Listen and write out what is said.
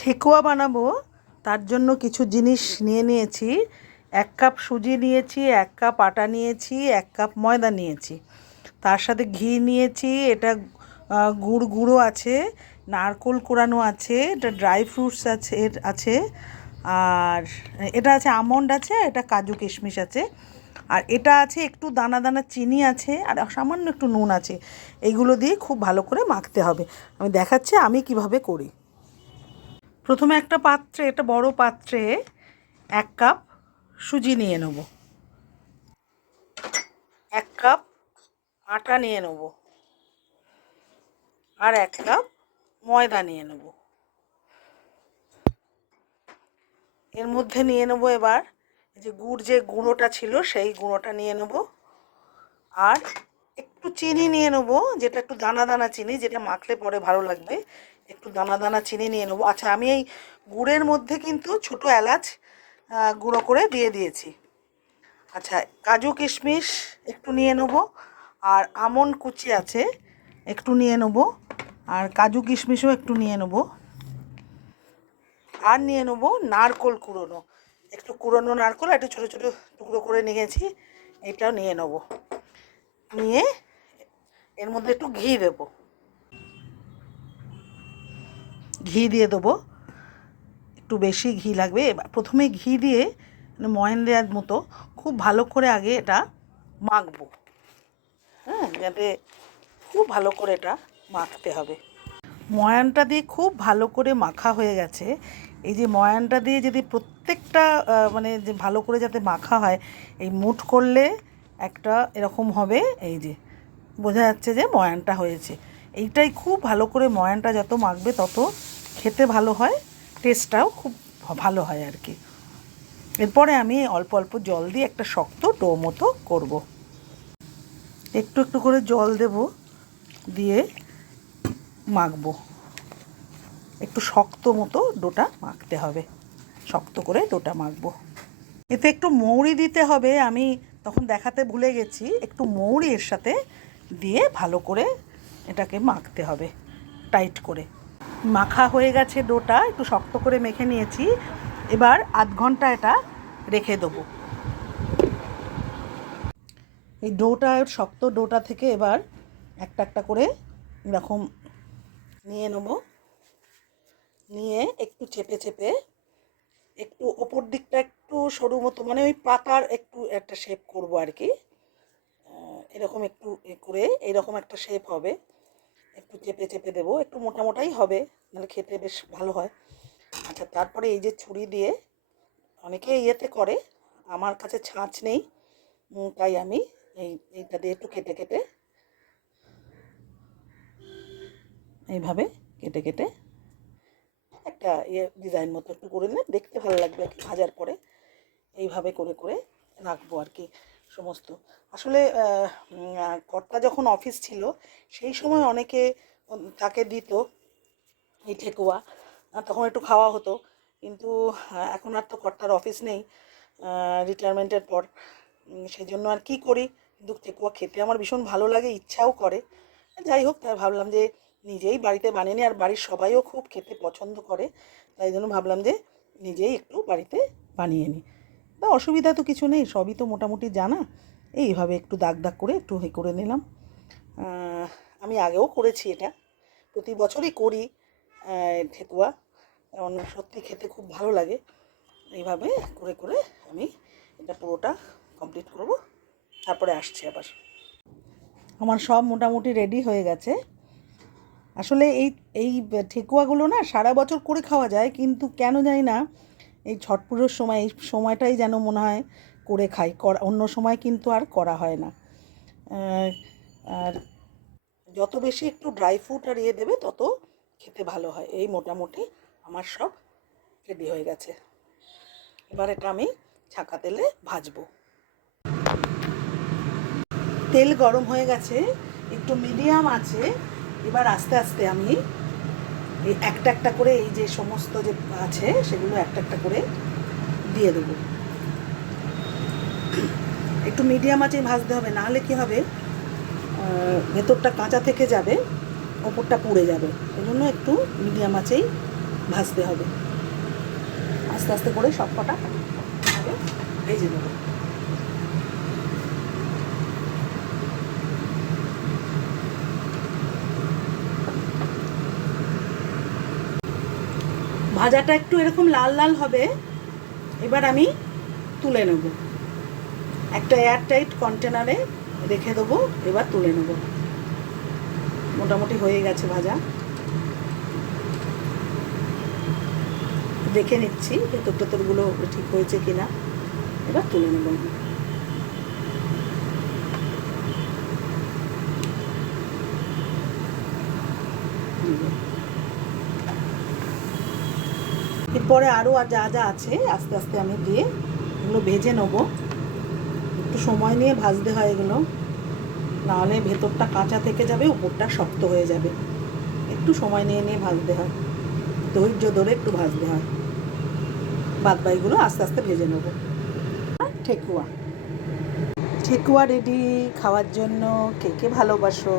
ঠেকুয়া বানাবো, তার জন্য কিছু জিনিস নিয়ে নিয়েছি। এক কাপ সুজি নিয়েছি, এক কাপ আটা নিয়েছি, এক কাপ ময়দা নিয়েছি। তার সাথে ঘি নিয়েছি, এটা গুড় গুঁড়ো আছে, নারকোল কোরানো আছে, এটা ড্রাই ফ্রুটস আছে, এর আছে, আর এটা আছে আমন্ড আছে এটা কাজু কিশমিশ আছে। আর এটা আছে একটু দানা দানা চিনি আছে, আর সামান্য একটু নুন আছে। এইগুলো দিয়ে খুব ভালো করে মাখতে হবে। আমি দেখাচ্ছি আমি কীভাবে করি। প্রথমে একটা পাত্রে, একটা বড় পাত্রে এক কাপ সুজি নিয়ে নেব। এক কাপ আটা নিয়ে নেব। আর এক কাপ ময়দা নিয়ে নেব। এর মধ্যে নিয়ে নেব এবার যে গুড়, যে গুঁড়োটা ছিল সেই গুঁড়োটা নিয়ে নেব। আর একটু চিনি নিয়ে নেব, যেটা একটু দানা দানা চিনি, যেটা মাখলে পরে ভালো লাগবে। একটু দানা দানা চিনি নিয়ে নেব। আচ্ছা আমি এই গুড়ের মধ্যে কিন্তু ছোটো এলাচ গুঁড়ো করে দিয়ে দিয়েছি। আচ্ছা কাজু কিশমিশ একটু নিয়ে নেব, আর আমন্ড কুচি আছে একটু নিয়ে নেব, আর কাজু কিশমিশও একটু নিয়ে নেব। আর নিয়ে নেব নারকোল কুড়োনো। একটু কুড়োনো নারকোল একটু ছোটো ছোটো টুকরো করে নিয়েছি এটাও নিয়ে নেব। নিয়ে এর মধ্যে একটু ঘি দেবো। ঘি দিয়ে দেবো। একটু বেশি ঘি লাগবে। প্রথমে ঘি দিয়ে মানে ময়ান দেওয়ার মতো খুব ভালো করে আগে এটা মাখবো। হ্যাঁ যাতে খুব ভালো করে এটা মাখতে হবে। ময়ানটা দিয়ে খুব ভালো করে মাখা হয়ে গেছে। এই যে ময়ানটা দিয়ে যদি প্রত্যেকটা মানে যে ভালো করে যাতে মাখা হয়, এই মুঠ করলে একটা এরকম হবে। এই যে বোঝা যাচ্ছে যে ময়ানটা হয়েছে। এইটাই খুব ভালো করে ময়ানটা যত মাখবে তত খেতে ভালো হয় টেস্টটাও খুব ভালো হয় আর কি। এরপরে আমি অল্প অল্প জল দিয়ে একটা শক্ত ডো মতো করব। একটু একটু করে জল দেব দিয়ে মাখব। একটু শক্ত মতো ডোটা মাখতে হবে। শক্ত করে ডোটা মাখবো। এতে একটু মৌরি দিতে হবে। আমি তখন দেখাতে ভুলে গেছি, একটু মৌরি এর সাথে দিয়ে ভালো করে এটাকে মাখতে হবে, টাইট করে। মাখা হয়ে গেছে ডোটা, একটু শক্ত করে মেখে নিয়েছি। এবার আধ ঘণ্টা এটা রেখে দেবো। এই ডোটা, শক্ত ডোটা থেকে এবার একটা একটা করে এরকম নিয়ে নেব। নিয়ে একটু চেপে চেপে একটু ওপর দিকটা একটু সরু মতো মানে ওই পাতার একটু একটা শেপ করব আর কি। এরকম একটু করে এরকম একটা শেপ হবে। একটু চেপে চেপে দেবো, একটু মোটা মোটাই হবে, নাহলে খেতে বেশ ভালো হয়। আচ্ছা তারপরে এই যে ছুরি দিয়ে অনেকে ইয়েতে করে, আমার কাছে ছাঁচ নেই তাই আমি এই, এইটা দিয়ে একটু কেটে কেটে, এইভাবে কেটে কেটে একটা ইয়ে ডিজাইন মতো একটু করে নিলে দেখতে ভালো লাগবে ভাজার পরে। এইভাবে করে করে রাখব আর কি, সমস্ত। আসলে কর্তা যখন অফিস ছিল, সেই সময় অনেকে তাকে দিত এই ঠেকুয়া তখন একটু খাওয়া হতো। কিন্তু এখন আর তো কর্তার অফিস নেই রিটায়ারমেন্টের পর। সেই জন্য আর কি করি? কিন্তু ঠেকুয়া খেতে আমার ভীষণ ভালো লাগে, ইচ্ছাও করে। যাই হোক, তাই ভাবলাম যে, নিজেই বাড়িতে বানিয়ে নিই, আর বাড়ির সবাইও খুব খেতে পছন্দ করে। তাই জন্য ভাবলাম যে, নিজেই একটু বাড়িতে বানিয়ে নিই। তা অসুবিধা তো কিছু নেই, সবই তো মোটামুটি জানা। এইভাবে একটু দাগ দাগ করে একটু হে করে নিলাম। আমি আগেও করেছি এটা। প্রতি বছরই করি ঠেকুয়া কারণ সত্যি খেতে খুব ভালো লাগে। এইভাবে করে করে আমি এটা পুরোটা কমপ্লিট করব। তারপরে আসছি আবার। আমার সব মোটামুটি রেডি হয়ে গেছে। আসলে এই এই ঠেকুয়াগুলো না সারা বছর করে খাওয়া যায়, কিন্তু কেন জানি না এই ছট পুজোর সময়, এই সময়টাই যেন মনে হয় করে খাই। করা, অন্য সময় কিন্তু আর করা হয় না। আর যত বেশি একটু ড্রাই ফ্রুট আর ইয়ে দেবে, তত খেতে ভালো হয়। এই মোটামুটি আমার সব রেডি হয়ে গেছে। এবার এটা আমি ছাকা তেলে ভাজবো। তেল গরম হয়ে গেছে, একটু মিডিয়াম আছে। এবার আস্তে আস্তে আমি একটা একটা করে এই যে সমস্ত যে আছে, সেগুলো একটা একটা করে দিয়ে দেবো। একটু মিডিয়াম আঁচেই ভাজতে হবে নাহলে কি হবে? ভেতরটা কাঁচা থেকে যাবে, ওপরটা পুড়ে যাবে। ওই জন্য একটু মিডিয়াম আঁচেই ভাজতে হবে। আস্তে আস্তে করে সব কটা ভেজে নেব ভাজাটা একটু এরকম লাল লাল হবে, এবার আমি তুলে নেব। একটা এয়ার টাইট কন্টেনারে রেখে দেবো, এবার তুলে নেব। মোটামুটি হয়ে গেছে ভাজা। দেখে নিচ্ছি ভেতর টেতরগুলো ঠিক হয়েছে কিনা। এবার তুলে নেব। আমি। এরপরে আরও আর যা যা আছে, আস্তে আস্তে আমি দিয়ে এগুলো ভেজে নেব। একটু সময় নিয়ে ভাজতে হয় এগুলো। নাহলে ভেতরটা কাঁচা থেকে যাবে, উপরটা শক্ত হয়ে যাবে। একটু সময় নিয়ে নিয়ে ভাজতে হয়। ধৈর্য ধরে একটু ভাজতে হয়। বাদ বাকিগুলো আস্তে আস্তে ভেজে নেব। ঠেকুয়া। ঠেকুয়া রেডি, খাওয়ার জন্য কে কে ভালোবাসো?